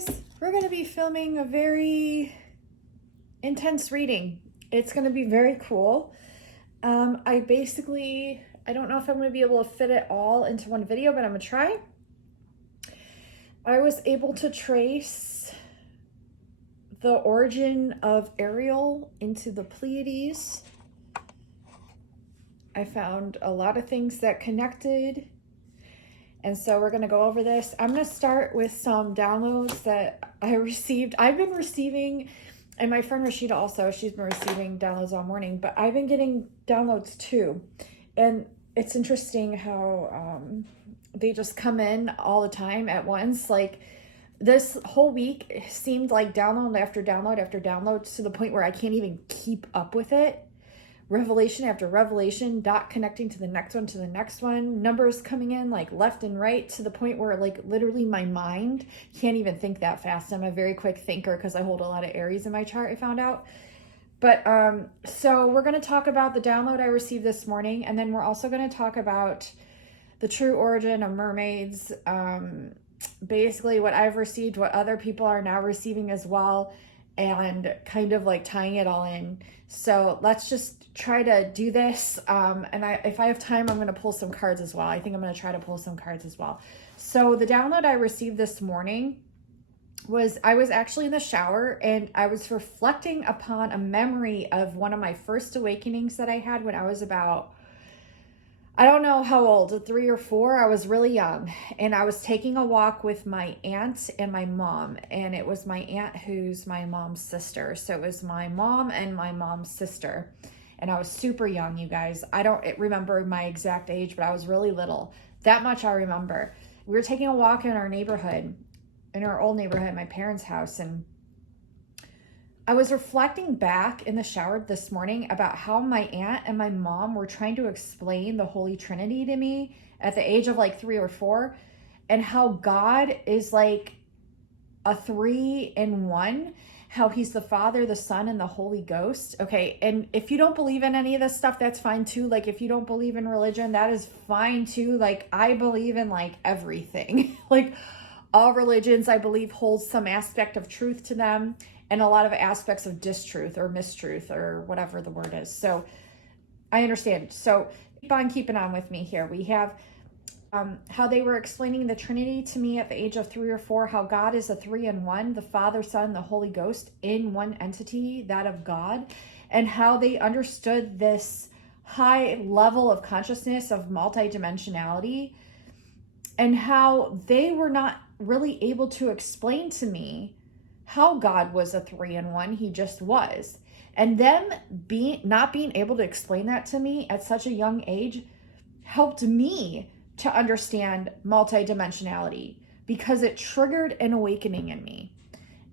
guys, we're going to be filming a very intense reading. It's going to be very cool. I don't know if I'm going to be able to fit it all into one video, but I'm going to try. I was able to trace the origin of Ariel into the Pleiades. I found a lot of things that connected. And so we're going to go over this. I'm going to start with some downloads that I received. I've been receiving, and my friend Rashida also, she's been receiving downloads all morning, but I've been getting downloads too. And it's interesting how they just come in all the time at once. Like this whole week seemed like download after download after download to the point where I can't even keep up with it. Revelation after revelation, dot connecting to the next one, numbers coming in like left and right to the point where like literally my mind can't even think that fast. I'm a very quick thinker because I hold a lot of Aries in my chart, I found out. But so we're going to talk about the download I received this morning, and then we're also going to talk about the true origin of mermaids, basically what I've received, what other people are now receiving as well, and kind of like tying it all in. So let's just try to do this. If I have time, I'm going to pull some cards as well. I think I'm going to try to pull some cards as well. So the download I received this morning was, I was actually in the shower and I was reflecting upon a memory of one of my first awakenings that I had when I was about, I don't know how old, 3 or 4. I was really young, and I was taking a walk with my aunt and my mom, and it was my aunt who's my mom's sister. So it was my mom and my mom's sister, and I was super young, you guys. I don't remember my exact age, but I was really little. That much I remember. We were taking a walk in our neighborhood, in our old neighborhood, my parents' house, and I was reflecting back in the shower this morning about how my aunt and my mom were trying to explain the Holy Trinity to me at the age of like 3 or 4, and how God is like a 3 in 1, how he's the Father, the Son, and the Holy Ghost. Okay, and if you don't believe in any of this stuff, that's fine too. Like if you don't believe in religion, that is fine too. Like I believe in like everything. Like all religions, I believe, hold some aspect of truth to them, and a lot of aspects of distruth or mistruth or whatever the word is. So I understand. So keep on with me here. We have how they were explaining the Trinity to me at the age of 3 or 4, how God is a 3 in 1, the Father, Son, the Holy Ghost in one entity, that of God, and how they understood this high level of consciousness of multidimensionality, and how they were not really able to explain to me how God was a 3 in 1, he just was. And them not being able to explain that to me at such a young age helped me to understand multidimensionality, because it triggered an awakening in me.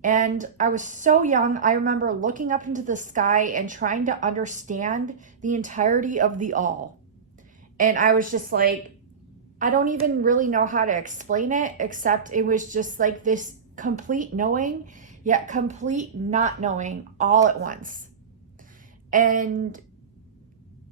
And I was so young, I remember looking up into the sky and trying to understand the entirety of the all. And I was just like, I don't even really know how to explain it, except it was just like this complete knowing, yet complete not knowing all at once. And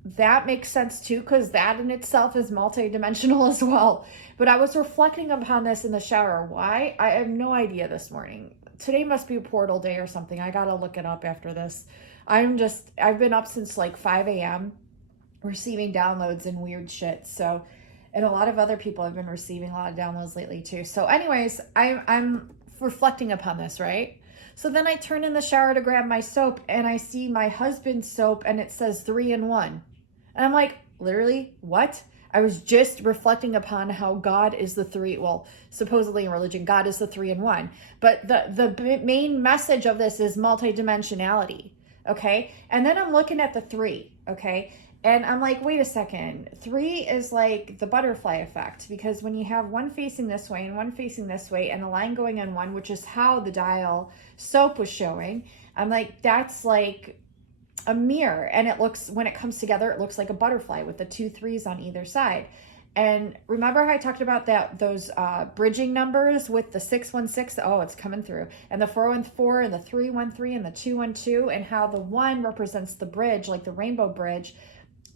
that makes sense too, because that in itself is multidimensional as well. But I was reflecting upon this in the shower. Why? I have no idea this morning. Today must be a portal day or something. I gotta look it up after this. I've been up since like 5 a.m. receiving downloads and weird shit. So, and a lot of other people have been receiving a lot of downloads lately too. So anyways, I'm reflecting upon this, right? So then I turn in the shower to grab my soap, and I see my husband's soap and it says 3 in 1. And I'm like, literally, what? I was just reflecting upon how God is the 3, well, supposedly in religion, God is the 3 in 1. But the main message of this is multidimensionality, okay? And then I'm looking at the 3, okay? And I'm like, wait a second, 3 is like the butterfly effect, because when you have one facing this way and one facing this way and a line going on one, which is how the dial soap was showing, I'm like, that's like a mirror. And it looks, when it comes together, it looks like a butterfly with the 2 3s on either side. And remember how I talked about those bridging numbers with the 616? Oh, it's coming through. And the 414 and the 313 and the 212, and how the 1 represents the bridge, like the rainbow bridge,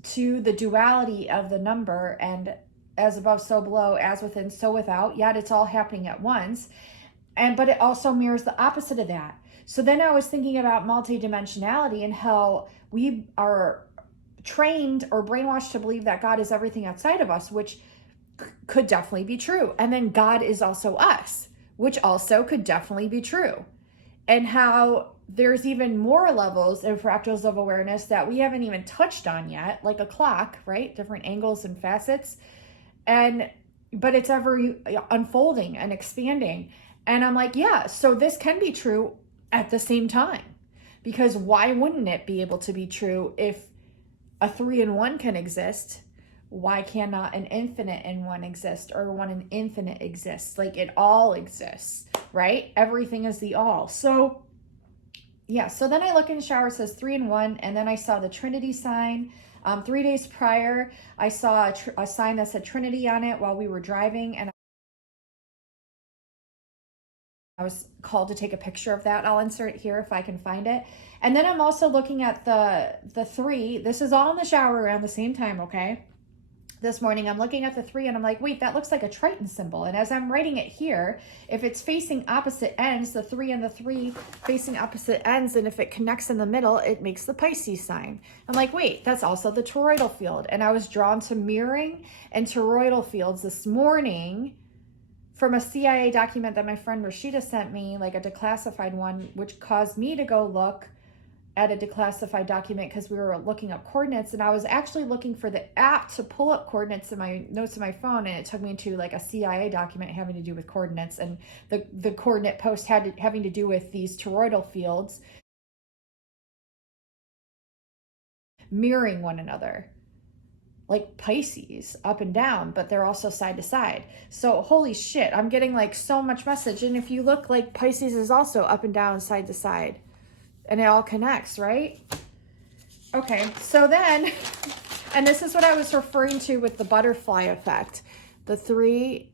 to the duality of the number, and as above, so below, as within, so without, yet it's all happening at once. but it also mirrors the opposite of that. So then I was thinking about multidimensionality and how we are trained or brainwashed to believe that God is everything outside of us, which could definitely be true. And then God is also us, which also could definitely be true. And how there's even more levels and fractals of awareness that we haven't even touched on yet, like a clock, right? Different angles and facets. But it's ever unfolding and expanding. And I'm like, yeah, so this can be true at the same time. Because why wouldn't it be able to be true if a 3 in 1 can exist? Why cannot an infinite in 1 exist, or one in infinite exists? Like, it all exists, right? Everything is the all. So yeah, so then I look in the shower, it says 3 in 1, and then I saw the Trinity sign. 3 days prior, I saw a sign that said Trinity on it while we were driving, and I was called to take a picture of that. I'll insert it here if I can find it. And then I'm also looking at the 3. This is all in the shower around the same time, okay? This morning, I'm looking at the 3 and I'm like, wait, that looks like a Triton symbol. And as I'm writing it here, if it's facing opposite ends, the 3 and the 3 facing opposite ends, and if it connects in the middle, it makes the Pisces sign. I'm like, wait, that's also the toroidal field. And I was drawn to mirroring and toroidal fields this morning from a CIA document that my friend Rashida sent me, like a declassified one, which caused me to go look at a declassified document because we were looking up coordinates, and I was actually looking for the app to pull up coordinates in my notes in my phone, and it took me to like a CIA document having to do with coordinates, and the coordinate post having to do with these toroidal fields mirroring one another, like Pisces up and down, but they're also side to side. So holy shit, I'm getting like so much message. And if you look, like Pisces is also up and down, side to side, and it all connects, right? Okay, so then, and this is what I was referring to with the butterfly effect. The 3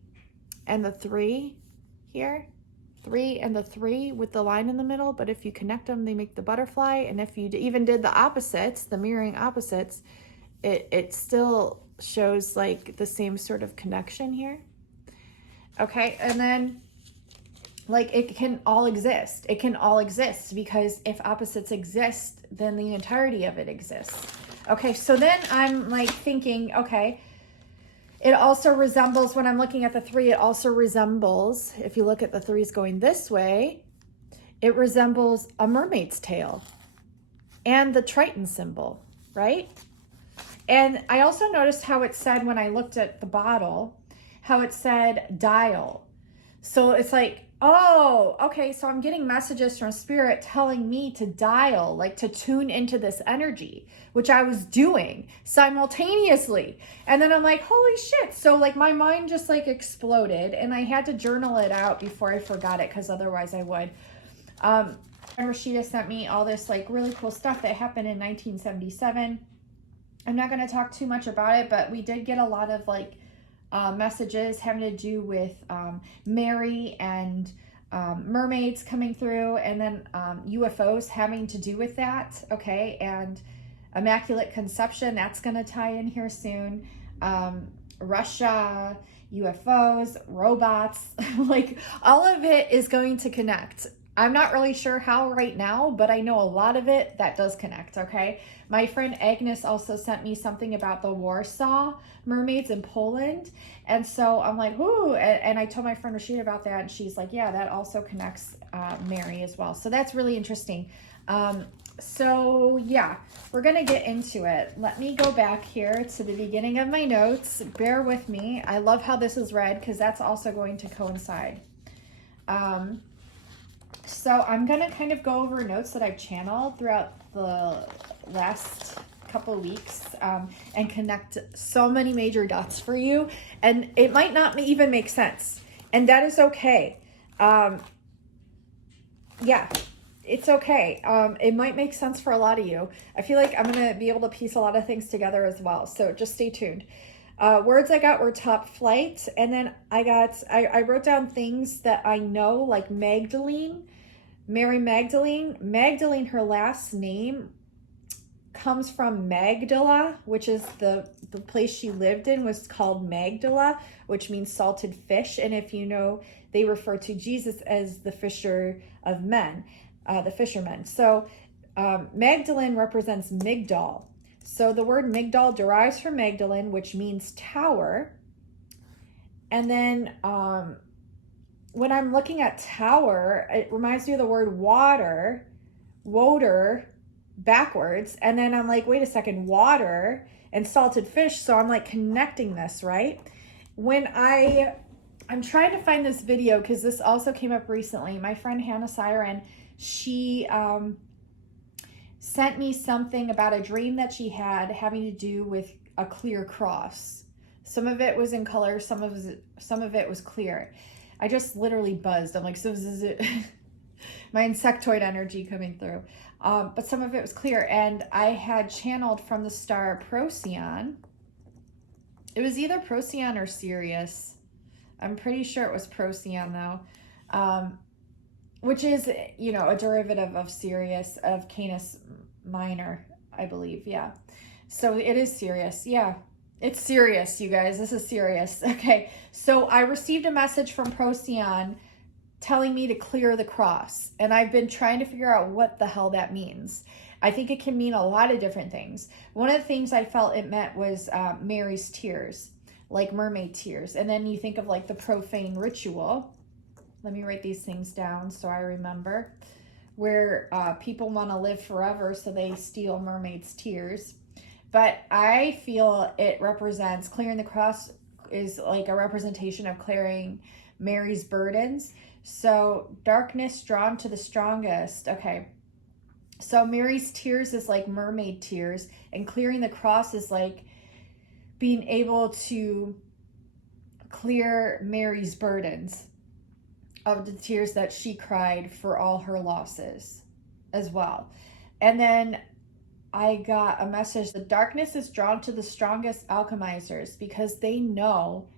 and the 3 here, 3 and the 3 with the line in the middle, but if you connect them, they make the butterfly. And if you even did the opposites, the mirroring opposites, it still shows like the same sort of connection here. Okay, and then like it can all exist. It can all exist because if opposites exist, then the entirety of it exists. Okay, so then I'm like thinking, okay, it also resembles, when I'm looking at the 3, it also resembles, if you look at the 3s going this way, it resembles a mermaid's tail and the Triton symbol, right? And I also noticed how it said, when I looked at the bottle, how it said dial. So it's like, oh, okay, so I'm getting messages from Spirit telling me to dial, like to tune into this energy, which I was doing simultaneously. And then I'm like, holy shit. So like my mind just like exploded, and I had to journal it out before I forgot it, because otherwise I would. And Rashida sent me all this like really cool stuff that happened in 1977. I'm not going to talk too much about it, but we did get a lot of like messages having to do with Mary and mermaids coming through, and then UFOs having to do with that. Okay, and Immaculate Conception, that's going to tie in here soon. Russia, UFOs, robots, like all of it is going to connect. I'm not really sure how right now, but I know a lot of it that does connect, okay? My friend Agnes also sent me something about the Warsaw mermaids in Poland. And so I'm like, ooh, and I told my friend Rashida about that, and she's like, yeah, that also connects Mary as well. So that's really interesting. So yeah, we're going to get into it. Let me go back here to the beginning of my notes. Bear with me. I love how this is read because that's also going to coincide. So I'm going to kind of go over notes that I've channeled throughout the last couple of weeks and connect so many major dots for you. And it might not even make sense. And that is okay. Yeah, it's okay. It might make sense for a lot of you. I feel like I'm going to be able to piece a lot of things together as well. So just stay tuned. Words I got were top flight. And then I wrote down things that I know, like Magdalene, Mary Magdalene. Magdalene, her last name comes from Magdala, which is the place she lived in was called Magdala, which means salted fish. And if you know, they refer to Jesus as the fisher of men, the fisherman. So Magdalene represents Migdal. So the word Migdal derives from Magdalene, which means tower. And then when I'm looking at tower, it reminds me of the word water, backwards. And then I'm like, wait a second, water and salted fish. So I'm like connecting this, right? When I'm trying to find this video because this also came up recently. My friend Hannah Siren, she sent me something about a dream that she had having to do with a clear cross. Some of it was in color, some of it was clear. I just literally buzzed. I'm like, so is it my insectoid energy coming through? But some of it was clear, and I had channeled from the star Procyon. It was either Procyon or Sirius. I'm pretty sure it was Procyon though, which is, you know, a derivative of Sirius, of Canis Minor, I believe. Yeah. So it is Sirius. Yeah. It's serious, you guys. This is serious. Okay. So I received a message from Procyon telling me to clear the cross. And I've been trying to figure out what the hell that means. I think it can mean a lot of different things. One of the things I felt it meant was Mary's tears, like mermaid tears. And then you think of like the profane ritual. Let me write these things down so I remember. Where people want to live forever, so they steal mermaids' tears. But I feel it represents, clearing the cross is like a representation of clearing Mary's burdens. So darkness drawn to the strongest. Okay. So Mary's tears is like mermaid tears, and clearing the cross is like being able to clear Mary's burdens of the tears that she cried for all her losses as well. And then I got a message: the darkness is drawn to the strongest alchemizers, because they know,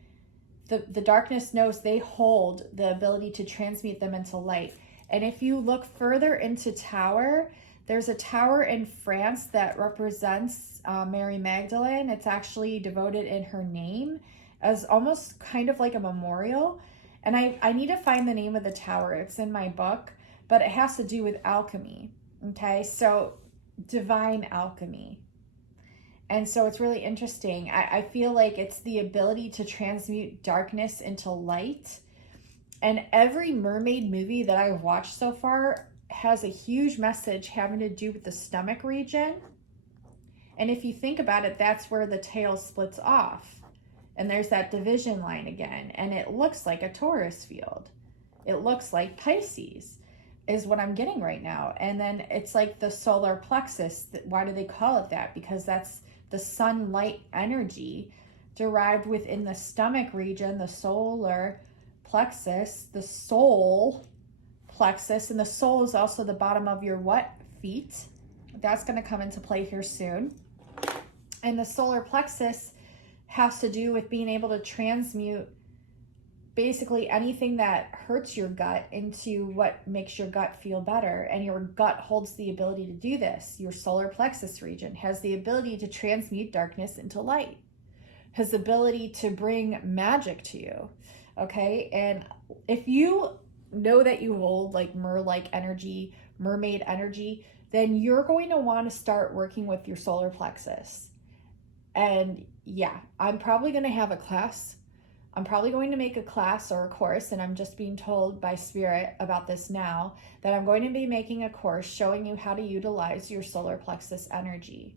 the darkness knows they hold the ability to transmute them into light. And if you look further into Tower, there's a tower in France that represents Mary Magdalene. It's actually devoted in her name as almost kind of like a memorial. And I need to find the name of the tower. It's in my book, but it has to do with alchemy. Okay, so divine alchemy. And so it's really interesting. I feel like it's the ability to transmute darkness into light. And every mermaid movie that I've watched so far has a huge message having to do with the stomach region. And if you think about it, that's where the tail splits off. And there's that division line again. And it looks like a Taurus field. It looks like Pisces is what I'm getting right now. And then it's like the solar plexus. Why do they call it that? Because that's the sunlight energy derived within the stomach region, the solar plexus, the soul plexus. And the soul is also the bottom of your what? Feet. That's going to come into play here soon. And the solar plexus has to do with being able to transmute basically anything that hurts your gut into what makes your gut feel better. And your gut holds the ability to do this. Your solar plexus region has the ability to transmute darkness into light, has the ability to bring magic to you. Okay. And if you know that you hold like like energy, mermaid energy, then you're going to want to start working with your solar plexus. And yeah, I'm probably going to have a class. I'm probably going to make a class or a course, and I'm just being told by Spirit about this now, that I'm going to be making a course showing you how to utilize your solar plexus energy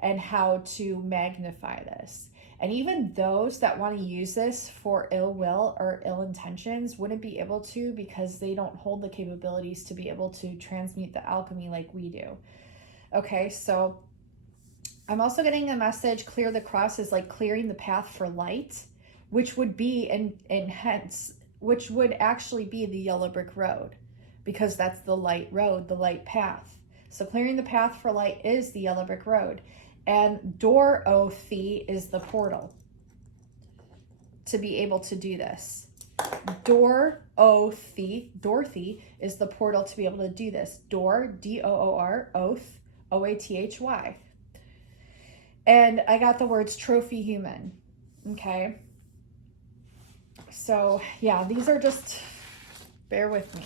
and how to magnify this. And even those that want to use this for ill will or ill intentions wouldn't be able to, because they don't hold the capabilities to be able to transmute the alchemy like we do. Okay, so I'm also getting a message, clear the cross is like clearing the path for light, which would be, and hence, which would actually be the yellow brick road, because that's the light road, the light path. So clearing the path for light is the yellow brick road. And Dorothy is the portal to be able to do this. Dorothy is the portal to be able to do this. Door, D-O-O-R, oath, O-A-T-H-Y. And I got the words trophy human. Okay. So yeah, these are just, bear with me.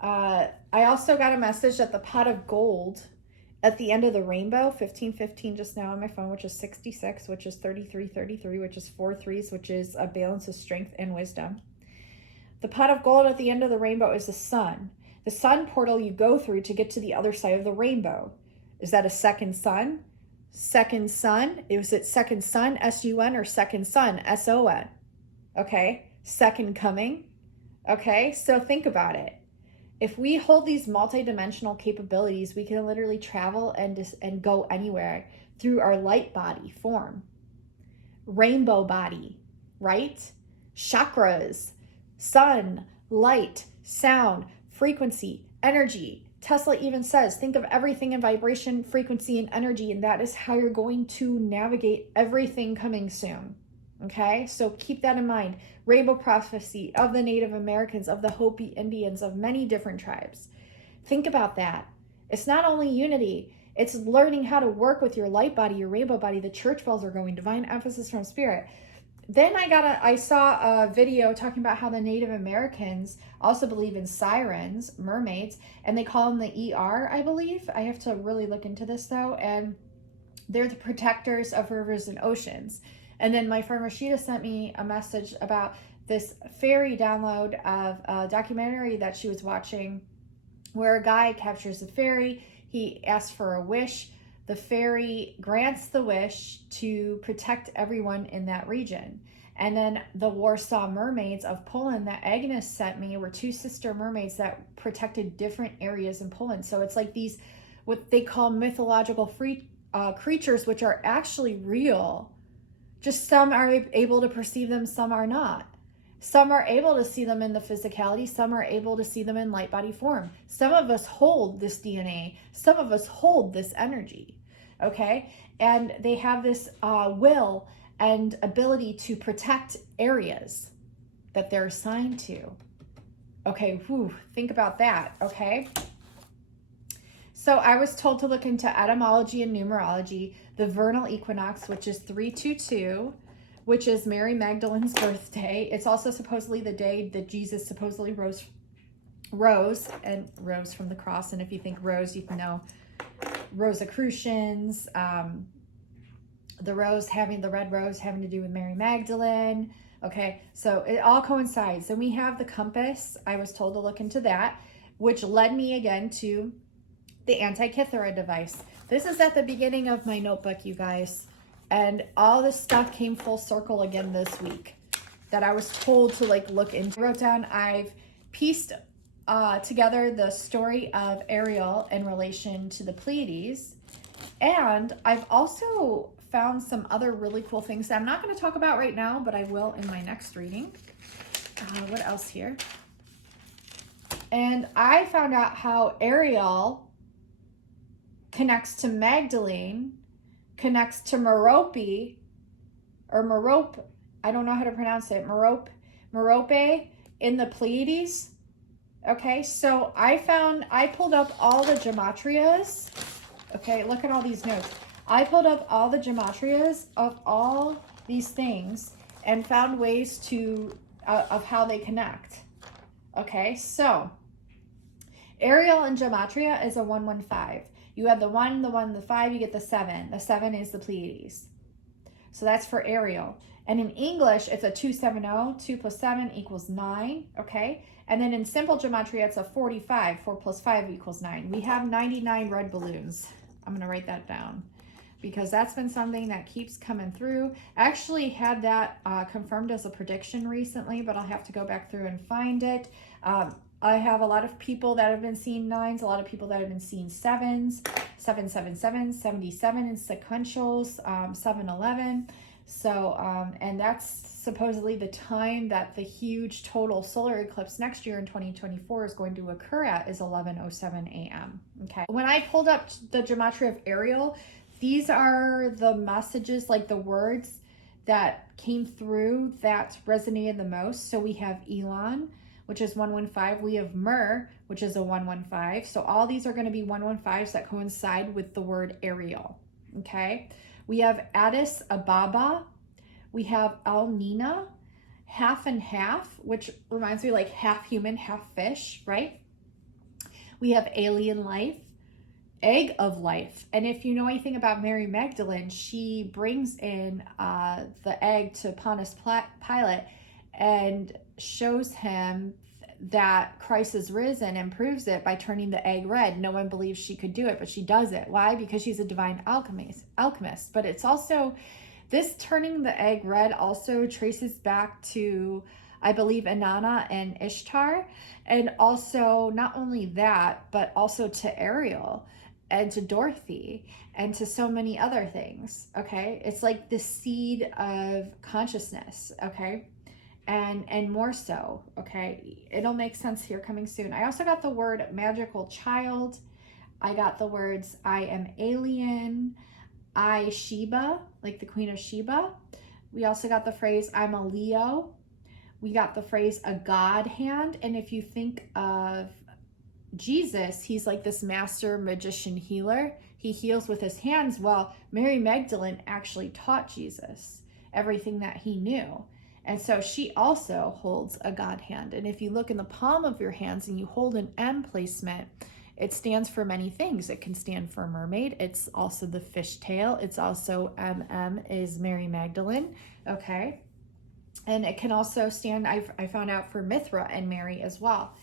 I also got a message that the pot of gold at the end of the rainbow, 1515 just now on my phone, which is 66, which is 3333, which is 4 threes, which is a balance of strength and wisdom. The pot of gold at the end of the rainbow is the sun. The sun portal you go through to get to the other side of the rainbow. Is that a second sun? Second sun? Is it second sun, S-U-N, or second sun, S-O-N? Okay. Second coming. Okay. So think about it. If we hold these multidimensional capabilities, we can literally travel and go anywhere through our light body form. Rainbow body, right? Chakras, sun, light, sound, frequency, energy. Tesla even says, think of everything in vibration, frequency, and energy, and that is how you're going to navigate everything coming soon. Okay, so keep that in mind. Rainbow prophecy of the Native Americans, of the Hopi Indians, of many different tribes. Think about that. It's not only unity, it's learning how to work with your light body, your rainbow body. The church bells are going, divine emphasis from spirit. Then I saw a video talking about how the Native Americans also believe in sirens, mermaids, and they call them the ER, I believe. I have to really look into this though. And they're the protectors of rivers and oceans. And then my friend Rashida sent me a message about this fairy download of a documentary that she was watching where a guy captures a fairy. He asks for a wish. The fairy grants the wish to protect everyone in that region. And then the Warsaw Mermaids of Poland that Agnes sent me were two sister mermaids that protected different areas in Poland. So it's like these, what they call mythological creatures, which are actually real. Just some are able to perceive them, some are not. Some are able to see them in the physicality, some are able to see them in light body form. Some of us hold this DNA, some of us hold this energy, okay? And they have this will and ability to protect areas that they're assigned to. Okay, think about that, okay? So I was told to look into etymology and numerology, the vernal equinox, which is 322, which is Mary Magdalene's birthday. It's also supposedly the day that Jesus supposedly rose from the cross. And if you think rose, you can know Rosicrucians, the red rose having to do with Mary Magdalene. Okay, so it all coincides. And we have the compass. I was told to look into that, which led me again to the Antikythera device. This is at the beginning of my notebook, you guys. And all this stuff came full circle again this week that I was told to look into. I wrote down, I've pieced together the story of Ariel in relation to the Pleiades. And I've also found some other really cool things that I'm not going to talk about right now, but I will in my next reading. What else here? And I found out how Ariel connects to Magdalene, connects to Merope, I don't know how to pronounce it, Merope in the Pleiades. Okay, so I pulled up all the gematrias. Okay, look at all these notes. I pulled up all the gematrias of all these things and found ways of how they connect. Okay, so Ariel in gematria is a 115. You have the 1, the 1, the 5, you get the 7. The 7 is the Pleiades. So that's for Ariel. And in English, it's a 270. 2 plus 7 equals 9, okay? And then in simple gematria, it's a 45. 4 plus 5 equals 9. We have 99 red balloons. I'm going to write that down because that's been something that keeps coming through. I actually had that confirmed as a prediction recently, but I'll have to go back through and find it. I have a lot of people that have been seeing 9s, a lot of people that have been seeing 7s, 777, 77 in sequentials, 711. So, and that's supposedly the time that the huge total solar eclipse next year in 2024 is going to occur at is 11:07 a.m. Okay. When I pulled up the gematria of Ariel, these are the messages, like the words that came through that resonated the most. So we have Elon, which is 115. We have Mer, which is a 115. So all these are going to be 115s that coincide with the word Ariel. Okay. We have Addis Ababa. We have El Nina, half and half, which reminds me like half human, half fish, right? We have alien life, egg of life. And if you know anything about Mary Magdalene, she brings in the egg to Pontius Pilate and shows him that Christ is risen and proves it by turning the egg red. No one believes she could do it, but she does it. Why? Because she's a divine alchemist. But it's also, this turning the egg red also traces back to, I believe, Inanna and Ishtar. And also, not only that, but also to Ariel and to Dorothy and to so many other things, okay? It's like the seed of consciousness, okay? And more so, okay? It'll make sense here coming soon. I also got the word magical child. I got the words I am alien, I Sheba, like the Queen of Sheba. We also got the phrase I'm a Leo. We got the phrase a God hand. And if you think of Jesus, he's like this master magician healer. He heals with his hands. Well, Mary Magdalene actually taught Jesus everything that he knew. And so she also holds a God hand. And if you look in the palm of your hands and you hold an M placement, it stands for many things. It can stand for mermaid. It's also the fish tail. It's also is Mary Magdalene. Okay. And it can also stand, I found out, for Mithra and Mary as well.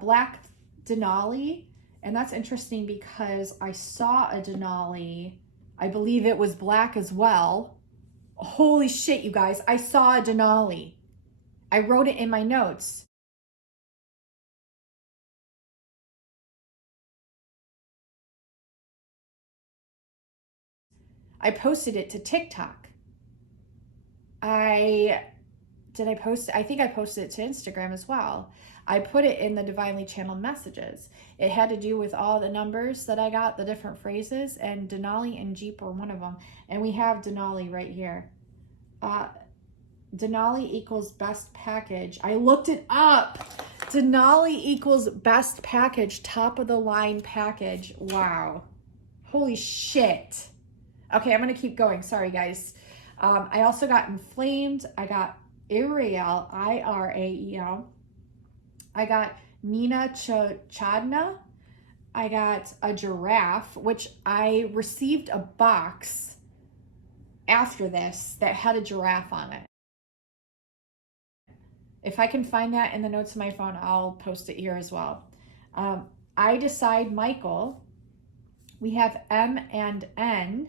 Black Denali. And that's interesting because I saw a Denali. I believe it was black as well. Holy shit, you guys. I saw a Denali. I wrote it in my notes. I posted it to TikTok. I think I posted it to Instagram as well. I put it in the divinely channeled messages. It had to do with all the numbers that I got, the different phrases, and Denali and Jeep were one of them. And we have Denali right here. Denali equals best package. I looked it up. Denali equals best package, top of the line package. Wow. Holy shit. Okay, I'm going to keep going. Sorry, guys. I also got inflamed. I got Irael, Irael. I got Nina Chadna. I got a giraffe, which I received a box after this that had a giraffe on it. If I can find that in the notes of my phone, I'll post it here as well. I decide Michael. We have M and N.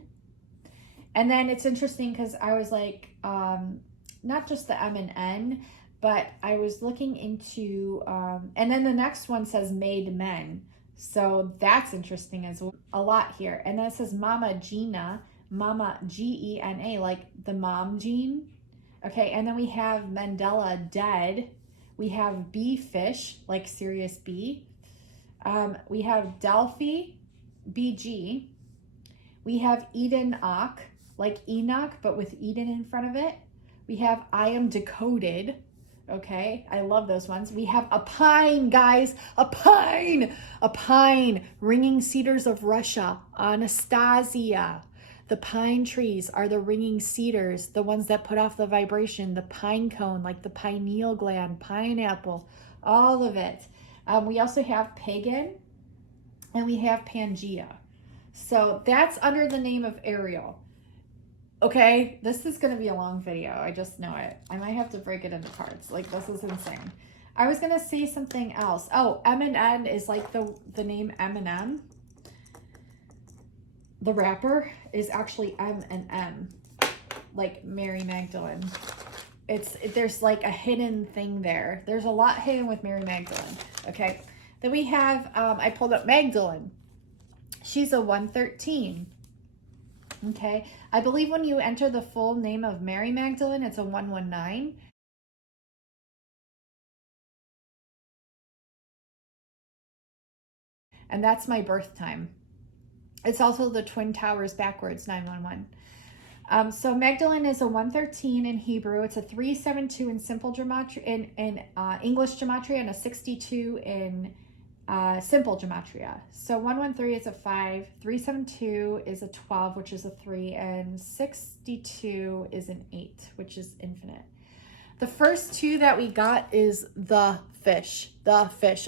And then it's interesting because I was like, not just the M and N, but I was looking into, and then the next one says made men. So that's interesting as well. A lot here. And then it says Mama Gina, Mama Gena, like the mom gene. Okay, and then we have Mandela dead. We have bee fish, like Sirius B. We have Delphi, BG. We have Eden-Ak, like Enoch, but with Eden in front of it. We have I am decoded. Okay, I love those ones. We have a pine, guys, a pine, ringing cedars of Russia, Anastasia. The pine trees are the ringing cedars, the ones that put off the vibration, the pine cone, like the pineal gland, pineapple, all of it. We also have pagan and we have Pangea. So that's under the name of Ariel. Okay, this is going to be a long video. I just know it. I might have to break it into parts. Like, this is insane. I was going to say something else. Oh, M and N is like the name Eminem. The rapper is actually M and M, like Mary Magdalene. There's like a hidden thing there. There's a lot hidden with Mary Magdalene. Okay, then we have, I pulled up Magdalene. She's a 113. Okay, I believe when you enter the full name of Mary Magdalene, it's a 119. And that's my birth time. It's also the Twin Towers backwards, 911. So Magdalene is a 113 in Hebrew. It's a 372 in simple gematria, in English gematria, and a 62 in simple gematria. So 113 is a 5, 372 is a 12, which is a 3, and 62 is an 8, which is infinite. The first two that we got is the fish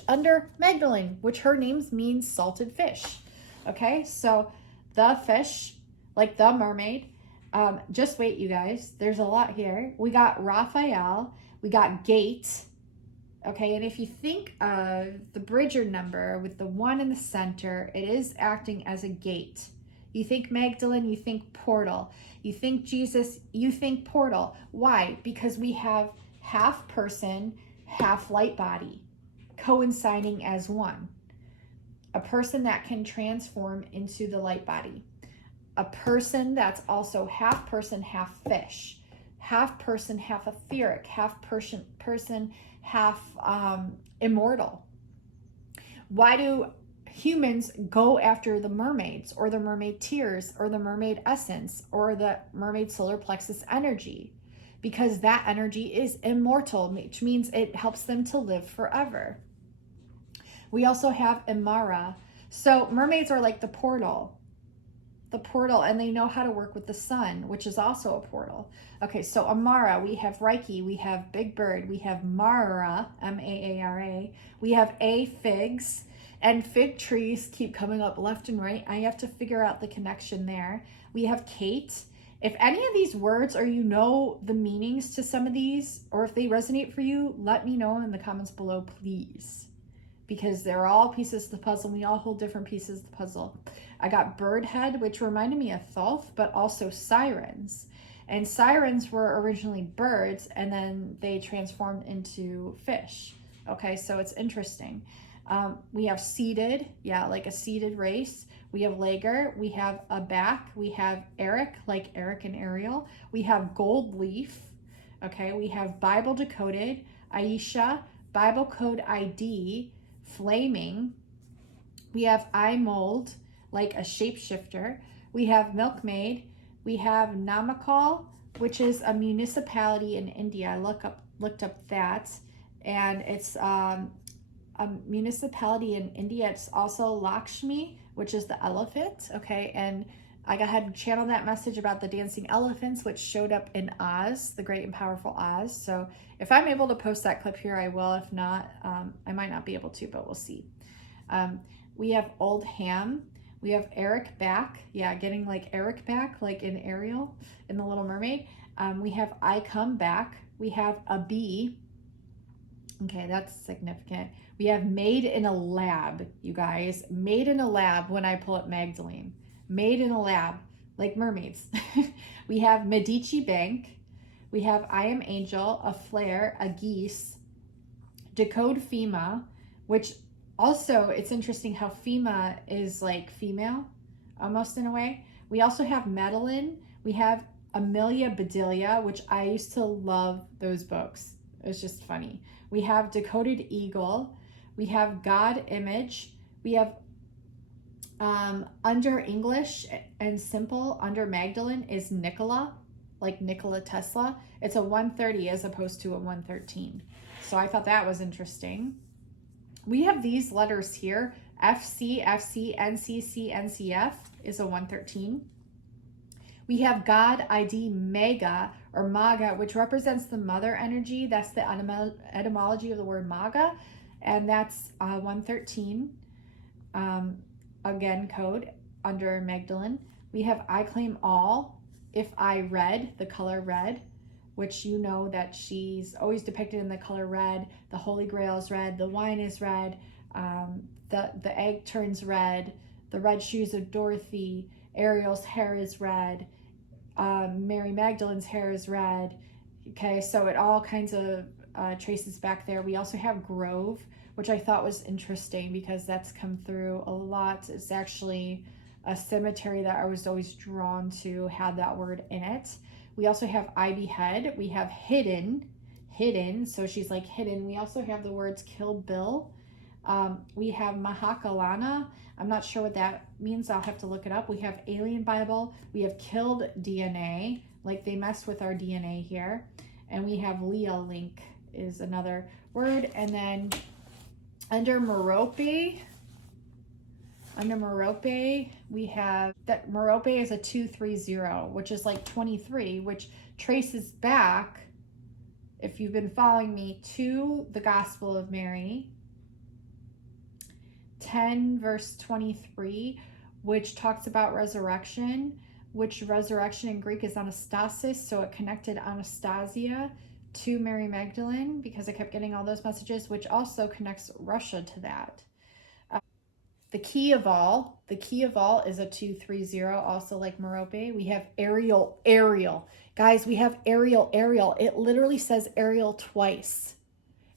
under Magdalene, which her name means salted fish. Okay, so the fish, like the mermaid. Just wait, you guys. There's a lot here. We got Raphael. We got gate. Okay, and if you think of the Bridger number with the 1 in the center, it is acting as a gate. You think Magdalene, you think portal. You think Jesus, you think portal. Why? Because we have half person, half light body, coinciding as one. A person that can transform into the light body. A person that's also half person, half fish. Half person, half etheric. Half person, half immortal. Why do humans go after the mermaids or the mermaid tears or the mermaid essence or the mermaid solar plexus energy? Because that energy is immortal, which means it helps them to live forever. We also have Imara. So mermaids are like the portal, and they know how to work with the sun, which is also a portal. Okay, so Amara, we have Reiki, we have Big Bird, we have Mara, M-A-A-R-A, we have figs, and fig trees keep coming up left and right. I have to figure out the connection there. We have Kate. If any of these words or you know the meanings to some of these, or if they resonate for you, let me know in the comments below, please. Because they're all pieces of the puzzle. We all hold different pieces of the puzzle. I got bird head, which reminded me of Thoth, but also sirens. And sirens were originally birds, and then they transformed into fish. Okay, so it's interesting. We have seeded, yeah, like a seeded race. We have Lager, we have Abak, we have Eric, like Eric and Ariel. We have Gold Leaf, okay, we have Bible Decoded, Aisha, Bible Code ID, Flaming. We have I Mold, like a shapeshifter. We have Milkmaid. We have Namakal, which is a municipality in India. I looked up that, and it's a municipality in India. It's also Lakshmi, which is the elephant. Okay, and I had channeled that message about the dancing elephants, which showed up in Oz, the great and powerful Oz. So if I'm able to post that clip here, I will. If not, I might not be able to, but we'll see. We have Old Ham. We have Eric back. Yeah, getting like Eric back, like in Ariel in The Little Mermaid. We have I Come Back. We have a bee. Okay, that's significant. We have Made in a Lab, you guys. Made in a Lab when I pull up Magdalene. Made in a Lab, like mermaids. We have Medici Bank. We have I Am Angel, a flare, a geese, Decode FEMA, which also, it's interesting how FEMA is like female, almost in a way. We also have Madeline. We have Amelia Bedelia, which I used to love those books. It was just funny. We have Decoded Eagle. We have God Image. We have under English and simple, under Magdalene is Nikola, like Nikola Tesla. It's a 130 as opposed to a 113. So I thought that was interesting. We have these letters here. FC, FC, NCC, NCF is a 113. We have God ID Mega or Maga, which represents the mother energy. That's the etymology of the word Maga, and that's 113. Again, code under Magdalene. We have I Claim All. If I Red, the color red, which you know that she's always depicted in the color red. The Holy Grail is red. The wine is red. The egg turns red. The red shoes of Dorothy. Ariel's hair is red. Mary Magdalene's hair is red. Okay, so it all kinds of traces back there. We also have Grove, which I thought was interesting because that's come through a lot. It's actually a cemetery that I was always drawn to, had that word in it. We also have I Behead. We have Hidden, so she's like hidden. We also have the words Kill Bill. We have Mahakalana. I'm not sure what that means. I'll have to look it up. We have Alien Bible. We have Killed DNA, like they messed with our DNA here. And we have Leah Link is another word. And then Under Merope, we have that Merope is a 230, which is like 23, which traces back, if you've been following me, to the Gospel of Mary, 10 verse 23, which talks about resurrection, which resurrection in Greek is anastasis, so it connected Anastasia to Mary Magdalene, because I kept getting all those messages, which also connects Russia to that. The key of all is a 230, also like Merope. We have Ariel. Guys, we have Ariel. It literally says Ariel twice.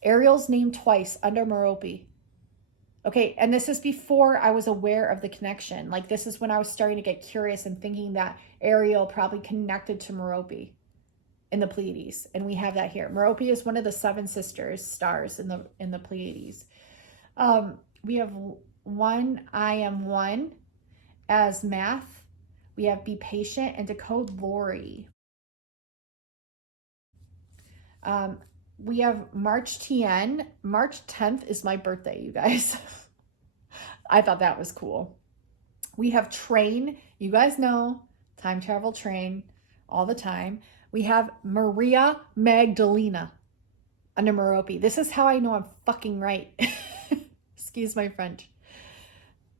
Ariel's named twice under Merope. Okay, and this is before I was aware of the connection. Like, this is when I was starting to get curious and thinking that Ariel probably connected to Merope in the Pleiades, and we have that here. Merope is one of the 7 sisters stars in the Pleiades. We have one, I am one, as math. We have be patient and decode Lori. We have March TN. March 10th is my birthday, you guys. I thought that was cool. We have train. You guys know, time travel train all the time. We have Maria Magdalena under Merope. This is how I know I'm fucking right. Excuse my French.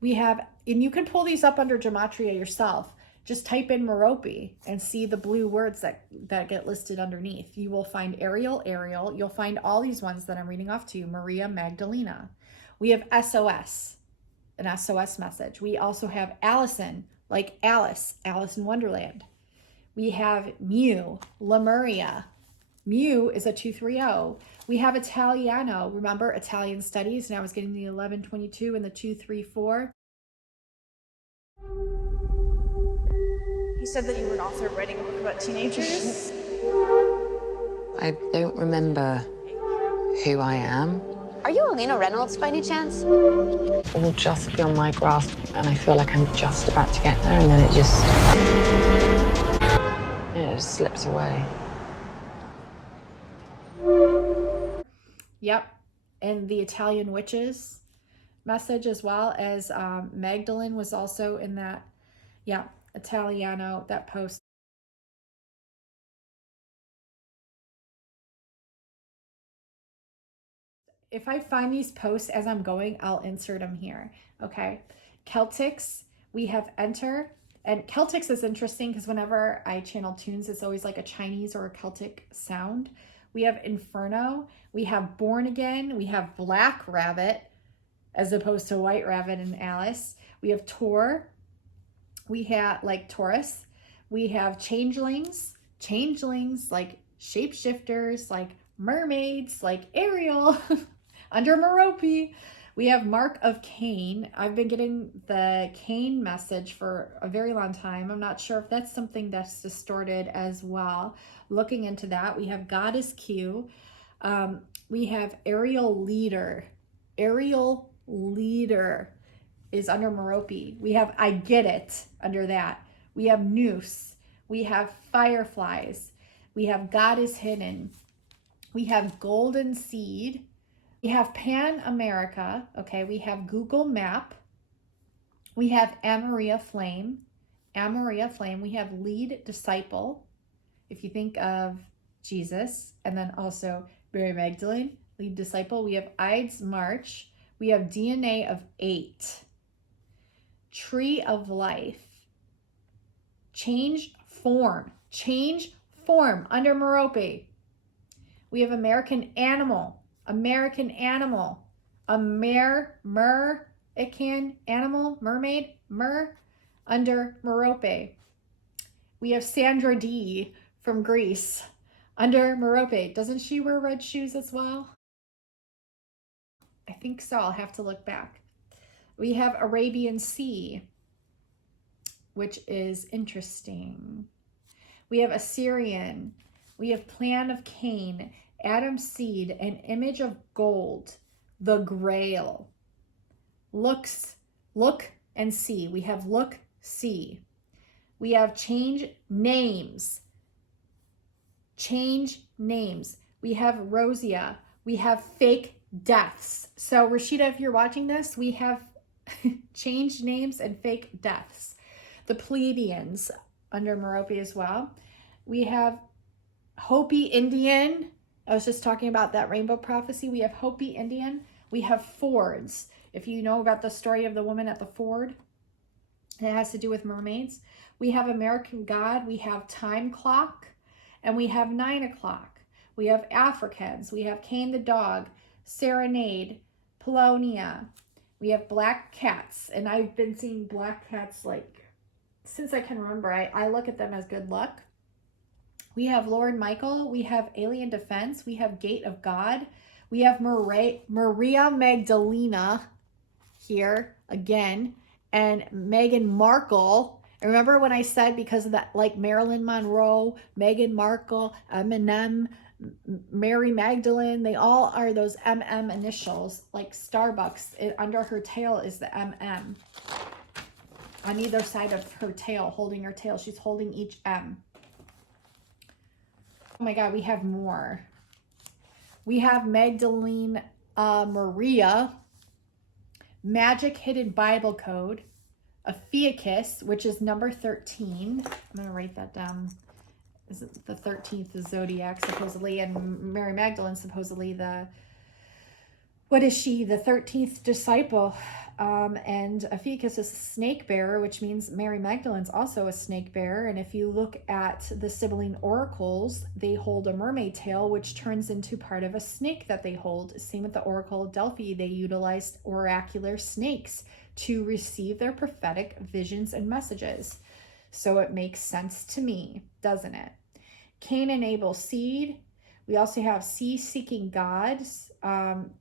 We have, and you can pull these up under Gematria yourself. Just type in Merope and see the blue words that get listed underneath. You will find Ariel. You'll find all these ones that I'm reading off to you. Maria Magdalena. We have SOS, an SOS message. We also have Allison, like Alice in Wonderland. We have Mu, Lemuria. Mu is a 230. We have Italiano. Remember Italian studies? And I was getting the 1122 and the 234. You said that you were an author writing a book about teenagers. I don't remember who I am. Are you Alina Reynolds by any chance? All just beyond my grasp, and I feel like I'm just about to get there, and then it just slips away. Yep, and the Italian witches message, as well as Magdalene was also in that. Yeah, Italiano, that post. If I find these posts as I'm going, I'll insert them here. Okay, Celtics, we have enter. And Celtics is interesting because whenever I channel tunes, it's always like a Chinese or a Celtic sound. We have Inferno. We have Born Again. We have Black Rabbit as opposed to White Rabbit and Alice. We have Tor. We have like Taurus. We have Changelings like shapeshifters, like mermaids, like Ariel under Merope. We have Mark of Cain. I've been getting the Cain message for a very long time. I'm not sure if that's something that's distorted as well. Looking into that, we have Goddess Q. We have Ariel Leader. Ariel Leader is under Merope. We have I Get It under that. We have Noose. We have Fireflies. We have God is Hidden. We have Golden Seed. We have Pan America. Okay, we have Google Map. We have Amaria Flame. We have Lead Disciple. If you think of Jesus, and then also Mary Magdalene, Lead Disciple. We have Ides March. We have DNA of 8. Tree of Life. Change form under Merope. We have American Animal, mermaid, under Merope. We have Sandra D from Greece under Merope. Doesn't she wear red shoes as well? I think so. I'll have to look back. We have Arabian Sea, which is interesting. We have Assyrian. We have Plan of Cain, Adam's seed, an image of gold, the Grail. Look and see. We have look, see. We have change names. We have Rosia. We have fake deaths. So Rashida, if you're watching this, we have changed names and fake deaths. The Pleiadians under Merope as well. We have Hopi Indian. I was just talking about that rainbow prophecy. We have Hopi Indian. We have Fords. If you know about the story of the woman at the ford, it has to do with mermaids. We have American God. We have Time Clock. And we have 9 o'clock. We have Africans. We have Cain the Dog, Serenade, Polonia. We have Black Cats. And I've been seeing black cats like since I can remember. I look at them as good luck. We have Lord Michael. We have Alien Defense. We have Gate of God. We have Maria Magdalena here again. And Meghan Markle. And remember when I said because of that, like Marilyn Monroe, Meghan Markle, Eminem, Mary Magdalene, they all are those MM initials. Like Starbucks, under her tail is the MM. On either side of her tail, holding her tail. She's holding each M. Oh my God, we have more. We have Magdalene Maria, Magic Hidden Bible Code, Ophiuchus, which is number 13. I'm going to write that down. Is it the 13th is Zodiac, supposedly, and Mary Magdalene, supposedly the, what is she? The 13th disciple. And Ophiuchus is a snake bearer, which means Mary Magdalene's also a snake bearer. And if you look at the Sibylline oracles, they hold a mermaid tail, which turns into part of a snake that they hold. Same with the Oracle of Delphi. They utilized oracular snakes to receive their prophetic visions and messages. So it makes sense to me, doesn't it? Cain and Abel's seed. We also have sea-seeking gods,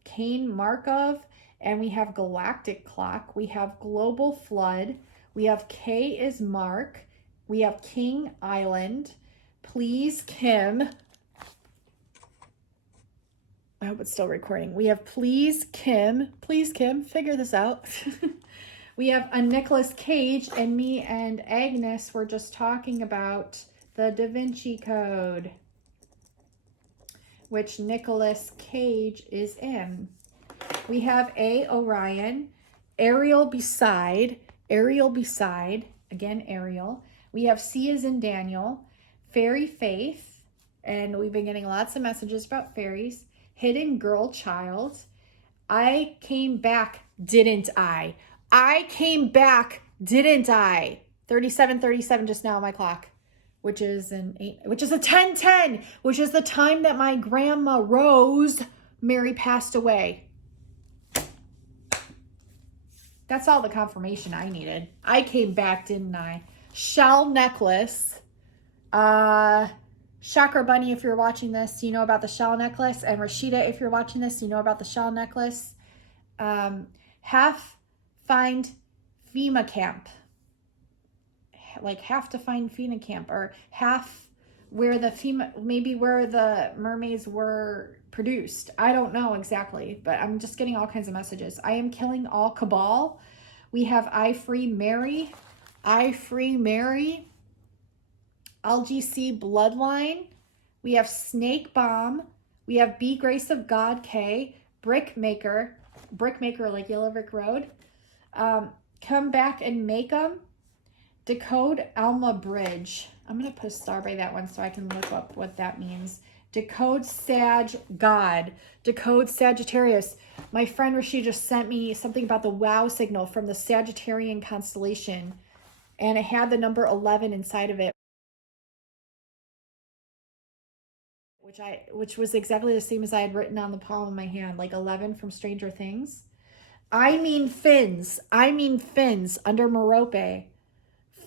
Cain Markov, and we have galactic clock. We have global flood. We have K is Mark. We have King Island. Please Kim. I hope it's still recording. We have Please Kim. Please Kim, figure this out. We have a Nicolas Cage, and me and Agnes were just talking about the Da Vinci Code, which Nicolas Cage is in. We have A, Orion, Ariel beside, again, Ariel. We have C as in Daniel, Fairy Faith, and we've been getting lots of messages about fairies. Hidden Girl Child. I came back, didn't I? I came back, didn't I? 37:37 just now on my clock, which is a 10:10, which is the time that my grandma Rose Mary passed away. That's all the confirmation I needed. I came back, didn't I? Shell necklace. Chakra Bunny, if you're watching this, you know about the shell necklace. And Rashida, if you're watching this, you know about the shell necklace. Half find FEMA camp. Like half to find FEMA camp, or half where the FEMA, maybe where the mermaids were produced. I don't know exactly, but I'm just getting all kinds of messages. I am killing all cabal. We have I Free Mary, LGC Bloodline. We have Snake Bomb. We have Be Grace of God K, Brickmaker like Yellow Brick Road. Come Back and Make 'em. Decode Alma Bridge. I'm going to put a star by that one so I can look up what that means. Decode Sag God. Decode Sagittarius. My friend Rashid just sent me something about the wow signal from the Sagittarian constellation. And it had the number 11 inside of it. Which was exactly the same as I had written on the palm of my hand. Like 11 from Stranger Things. I mean fins under Merope.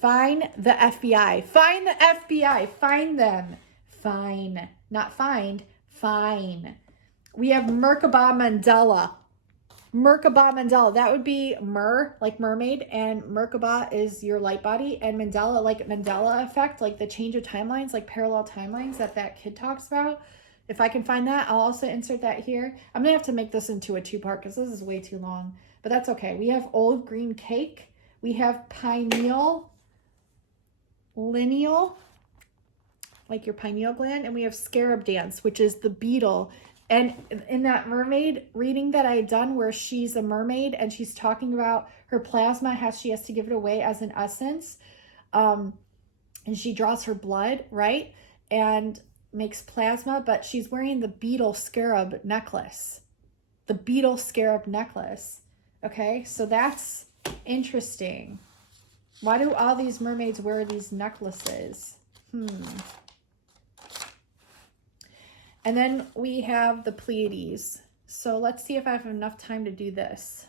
Find the FBI. Find the FBI. Find them. Fine. Not find. Fine. We have Merkaba Mandela. Merkaba Mandela. That would be Mer, like mermaid, and Merkaba is your light body, and Mandela, like Mandela effect, like the change of timelines, like parallel timelines that kid talks about. If I can find that, I'll also insert that here. I'm going to have to make this into a 2-part because this is way too long, but that's okay. We have Old Green Cake. We have Pineal Lineal, like your pineal gland, and we have Scarab Dance, which is the beetle And in that mermaid reading that I had done where she's a mermaid and she's talking about her plasma, how she has to give it away as an essence, and she draws her blood, right? And makes plasma, but she's wearing the beetle scarab necklace. The beetle scarab necklace. Okay, so that's interesting. Why do all these mermaids wear these necklaces? And then we have the Pleiades. So let's see if I have enough time to do this.